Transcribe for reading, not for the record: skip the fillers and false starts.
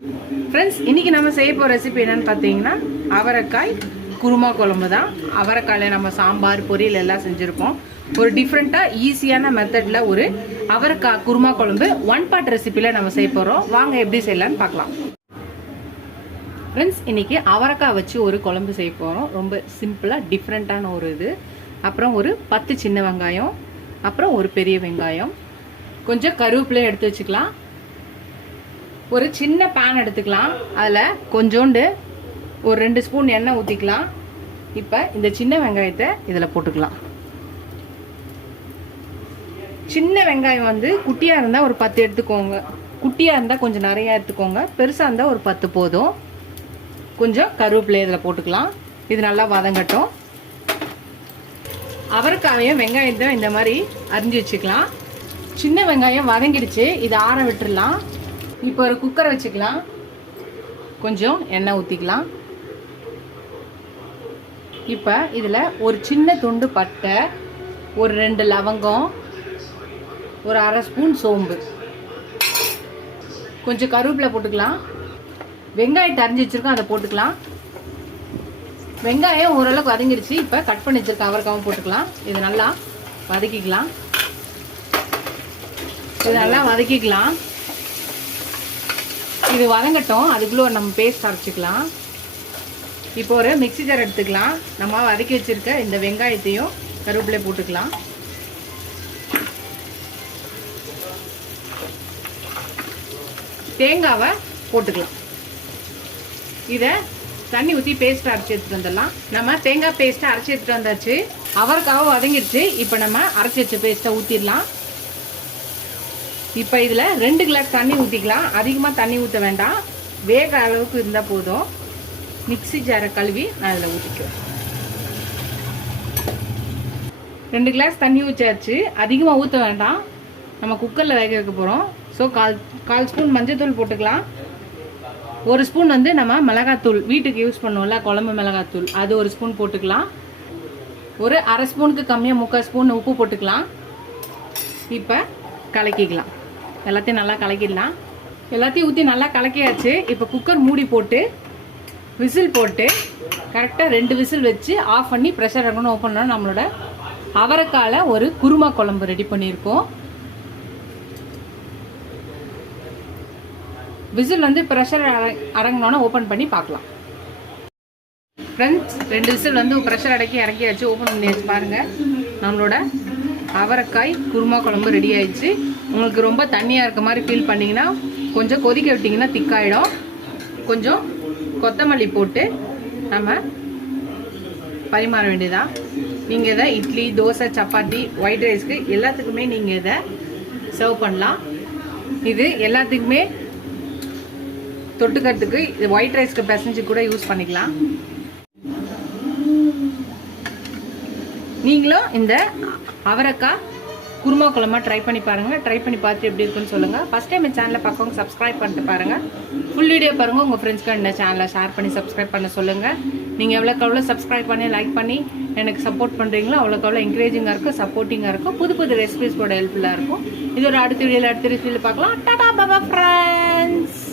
Friends, இன்றைக்கி நம்ம செய்ய போகிற ரெசிபி என்னென்னு பார்த்தீங்கன்னா அவரைக்காய் குருமா குழம்பு தான். அவரைக்காயில் நம்ம சாம்பார் பொரியல் எல்லாம் செஞ்சுருப்போம். ஒரு டிஃப்ரெண்ட்டாக ஈஸியான மெத்தடில் ஒரு அவரைக்காய் குருமா குழம்பு ஒன் பார்ட் ரெசிப்பியில் நம்ம செய்ய போகிறோம். வாங்க எப்படி செய்யலான்னு பார்க்கலாம். ஃப்ரெண்ட்ஸ், இன்றைக்கி அவரைக்காய் வச்சு ஒரு குழம்பு செய்ய போகிறோம். ரொம்ப சிம்பிளாக டிஃப்ரெண்ட்டான ஒரு இது. அப்புறம் ஒரு 10 சின்ன வெங்காயம், அப்புறம் ஒரு பெரிய வெங்காயம், கொஞ்சம் கருவேப்பிலையும் எடுத்து வச்சுக்கலாம். ஒரு சின்ன பேன் எடுத்துக்கலாம். அதில் கொஞ்சோண்டு ஒரு 2 ஸ்பூன் எண்ணெய் ஊற்றிக்கலாம். இப்போ இந்த சின்ன வெங்காயத்தை இதில் போட்டுக்கலாம். சின்ன வெங்காயம் வந்து குட்டியாக இருந்தால் ஒரு 10 எடுத்துக்கோங்க. குட்டியாக இருந்தால் கொஞ்சம் நிறையா எடுத்துக்கோங்க. பெருசாக இருந்தால் ஒரு 10 போதும். கொஞ்சம் கருவேப்பிலை இதில் போட்டுக்கலாம். இது நல்லா வதங்கட்டும். அவரைக்காவையும் வெங்காயத்தையும் இந்த மாதிரி அரிஞ்சு வச்சுக்கலாம். சின்ன வெங்காயம் வதங்கிடுச்சு. இதை ஆற விட்டுடலாம். இப்போ ஒரு குக்கரை வச்சுக்கலாம். கொஞ்சம் எண்ணெய் ஊற்றிக்கலாம். இப்போ இதில் ஒரு சின்ன துண்டு பட்டை, ஒரு 2 லவங்கம், ஒரு அரை ஸ்பூன் சோம்பு, கொஞ்சம் கருவேப்பிலை போட்டுக்கலாம். வெங்காயத்தை அரிஞ்சு வச்சுருக்கோம், அதை போட்டுக்கலாம். வெங்காயம் ஓரளவுக்கு வதங்கிடுச்சு. இப்போ கட் பண்ணி வச்சுருக்க அவரைக்காவும் போட்டுக்கலாம். இது நல்லா வதக்கிக்கலாம். இது வதங்கட்டும். அதுக்குள்ளே நம்ம பேஸ்ட் அரைச்சிக்கலாம். இப்போ ஒரு மிக்ஸி ஜார் எடுத்துக்கலாம். நம்ம வதக்கி வச்சுருக்க இந்த வெங்காயத்தையும் கருவேப்பிலை போட்டுக்கலாம். தேங்காவை போட்டுக்கலாம். இதை தண்ணி ஊற்றி பேஸ்ட்டை அரைச்சி எடுத்துகிட்டு வந்துடலாம். நம்ம தேங்காய் பேஸ்ட்டை அரைச்சி எடுத்துகிட்டு வந்தாச்சு. அவரைக்காவை வதங்கிடுச்சு. இப்போ நம்ம அரைச்சி வச்ச பேஸ்ட்டை ஊற்றிடலாம். இப்போ இதில் 2 கிளாஸ் தண்ணி ஊற்றிக்கலாம். அதிகமாக தண்ணி ஊற்ற வேண்டாம். வேக அளவுக்கு இருந்தால் போதும். மிக்ஸி ஜாரை கழுவி நான் இதில் ஊற்றிக்குவேன். 2 கிளாஸ் தண்ணி ஊற்றாச்சு. அதிகமாக ஊற்ற வேண்டாம். நம்ம குக்கரில் வேக வைக்க போகிறோம். ஸோ கால் ஸ்பூன் மஞ்சள்தூள் போட்டுக்கலாம். 1 ஸ்பூன் வந்து நம்ம மிளகாத்தூள் வீட்டுக்கு யூஸ் பண்ணுவோம்ல, குழம்பு மிளகாத்தூள், அது 1 ஸ்பூன் போட்டுக்கலாம். ஒரு அரை ஸ்பூனுக்கு கம்மியாக 3/4 ஸ்பூன் உப்பு போட்டுக்கலாம். இப்போ கலக்கிக்கலாம். எல்லாத்தையும் நல்லா கலக்கிடலாம். எல்லாத்தையும் ஊற்றி நல்லா கலக்கியாச்சு. இப்போ குக்கர் மூடி போட்டு விசில் போட்டு கரெக்டாக 2 விசில் வச்சு ஆஃப் பண்ணி ப்ரெஷர் இறங்கணும். ஓப்பன் பண்ணால் நம்மளோட அவரைக்கால ஒரு குருமா குழம்பு ரெடி பண்ணியிருக்கோம். விசில் வந்து ப்ரெஷர் இறங்கினோன்னா ஓப்பன் பண்ணி பார்க்கலாம். ஃப்ரெண்ட்ஸ், 2 விசில் வந்து ப்ரெஷர் அடக்கி இறக்கியாச்சு. ஓப்பன் பண்ணியாச்சு. பாருங்கள், நம்மளோட அவரைக்காய் குருமா குழம்பு ரெடி ஆயிடுச்சு. உங்களுக்கு ரொம்ப தண்ணியாக இருக்க மாதிரி ஃபீல் பண்ணிங்கன்னா கொஞ்சம் கொதிக்க விட்டிங்கன்னா திக்காயிடும். கொஞ்சம் கொத்தமல்லி போட்டு நம்ம பரிமாற வேண்டியதான். நீங்கள் இதை இட்லி, தோசை, சப்பாத்தி, ஒயிட் ரைஸ்க்கு எல்லாத்துக்குமே நீங்கள் இதை சர்வ் பண்ணலாம். இது எல்லாத்துக்குமே தொட்டுக்கிறதுக்கு இது ஒயிட் ரைஸ்க்கு பிசைஞ்சு கூட யூஸ் பண்ணிக்கலாம். நீங்களும் இந்த அவரைக்காய் குருமா குழம்பா ட்ரை பண்ணி பாருங்கள். ட்ரை பண்ணி பார்த்துட்டு எப்படி இருக்குன்னு சொல்லுங்கள். ஃபஸ்ட் டைம் இந்த சேனலை பார்க்கவங்க சப்ஸ்கிரைப் பண்ணிட்டு பாருங்கள். ஃபுல் வீடியோ பாருங்கள். உங்கள் ஃப்ரெண்ட்ஸ்க்கு இந்த சேனலை ஷேர் பண்ணி சப்ஸ்கிரைப் பண்ண சொல்லுங்கள். நீங்கள் எவ்வளோக்கு சப்ஸ்கிரைப் பண்ணி லைக் பண்ணி எனக்கு சப்போர்ட் பண்ணுறீங்களோ அவ்வளோக்கு என்கரேஜிங்காக இருக்கும், சப்போர்ட்டிங்காக இருக்கும். புது ரெசிபிஸ் கூட ஹெல்ப்ஃபுல்லாக இருக்கும். இது ஒரு அடுத்த வீடியோவில் பார்க்கலாம். டாடா பாபா ஃப்ரெண்ட்ஸ்.